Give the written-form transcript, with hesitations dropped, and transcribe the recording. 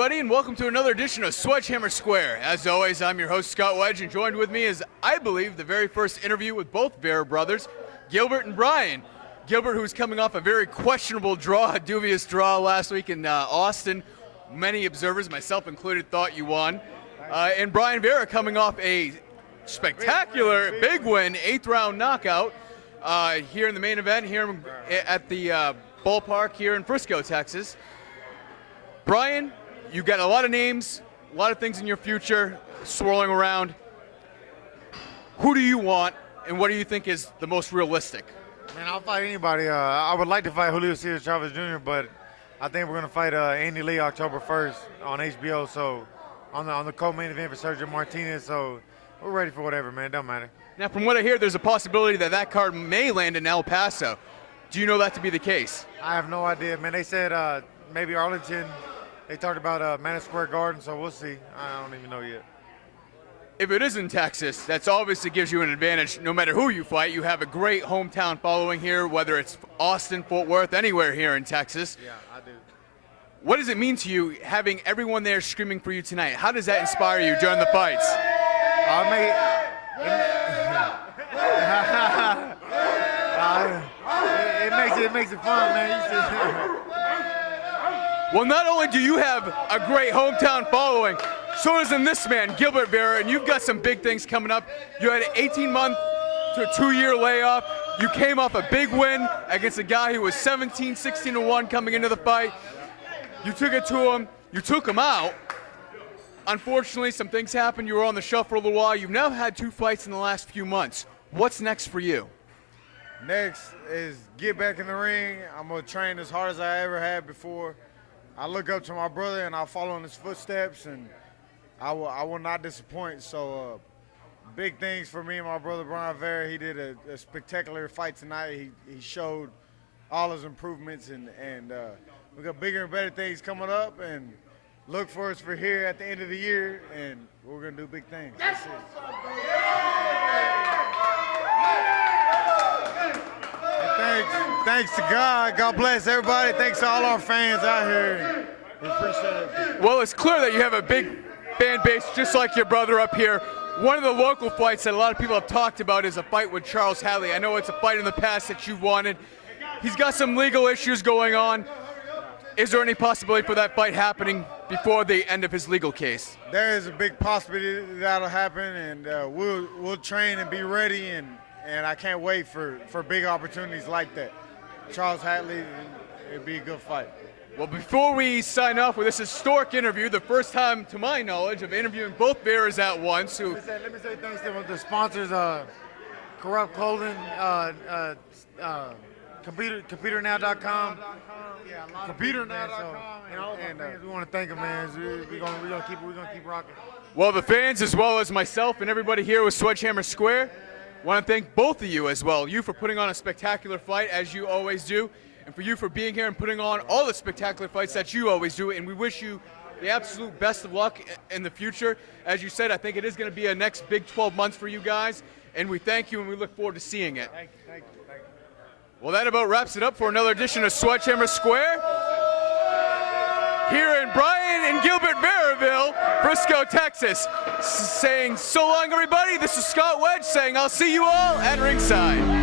everybody, and welcome to another edition of Swedgehammer Square. As always, I'm your host, Scott Wedge, and joined with me is, I believe, the very first interview with both Vera brothers, Gilbert and Brian. Gilbert, who's coming off a very questionable draw, a dubious draw last week in Austin. Many observers, myself included, thought you won. And Brian Vera coming off a spectacular big win, 8th round knockout here in the main event, here at the ballpark here in Frisco, Texas. Brian, you've got a lot of names, a lot of things in your future swirling around. Who do you want, and what do you think is the most realistic? Man, I'll fight anybody. I would like to fight Julio Cesar Chavez Jr., but I think we're going to fight Andy Lee October 1st on HBO, so on the co-main event for Sergio Martinez, so we're ready for whatever, man. It don't matter. Now, from what I hear, there's a possibility that that card may land in El Paso. Do you know that to be the case? I have no idea, man. They said maybe Arlington. They talked about Madison Square Garden, so we'll see. I don't even know yet. If it is in Texas, that's obviously gives you an advantage. No matter who you fight, you have a great hometown following here, whether it's Austin, Fort Worth, anywhere here in Texas. Yeah, I do. What does it mean to you having everyone there screaming for you tonight? How does that inspire you during the fights? It makes it fun, man. Well, not only do you have a great hometown following, so does in this man, Gilbert Vera, and you've got some big things coming up. You had an 18-month to 2-year layoff. You came off a big win against a guy who was 16-1 coming into the fight. You took it to him. You took him out. Unfortunately, some things happened. You were on the shelf for a little while. You've now had 2 fights in the last few months. What's next for you? Next is get back in the ring. I'm going to train as hard as I ever had before. I look up to my brother, and I'll follow in his footsteps, and I will not disappoint. So big things for me and my brother Brian Vera. He did a spectacular fight tonight. He showed all his improvements, and we got bigger and better things coming up, and look for us for here at the end of the year, and we're going to do big things. That's it. Thanks to God. God bless everybody. Thanks to all our fans out here. We appreciate it. Well, it's clear that you have a big fan base, just like your brother up here. One of the local fights that a lot of people have talked about is a fight with Charles Hadley. I know it's a fight in the past that you've wanted. He's got some legal issues going on. Is there any possibility for that fight happening before the end of his legal case? There is a big possibility that'll happen, and we'll train and be ready, and I can't wait for big opportunities like that. Charles Hadley, it'd be a good fight. Well, before we sign off with this historic interview, the first time, to my knowledge, of interviewing both Veras at once. Let me say thanks to the sponsors, Corrupt Clothing, ComputerNow.com. ComputerNow.com. And we want to thank them, man. We're gonna keep rocking. Well, the fans, as well as myself and everybody here with Swedgehammer Square, want to thank both of you as well. You for putting on a spectacular fight, as you always do, and for you for being here and putting on all the spectacular fights that you always do. And we wish you the absolute best of luck in the future. As you said, I think it is going to be a next big 12 months for you guys, and we thank you and we look forward to seeing it. Thank you. Well, that about wraps it up for another edition of Swedgehammer Square here in Brian and Gilbert Veraville, Frisco, Texas. Saying so long, everybody. This is Scott Wedge saying I'll see you all at ringside.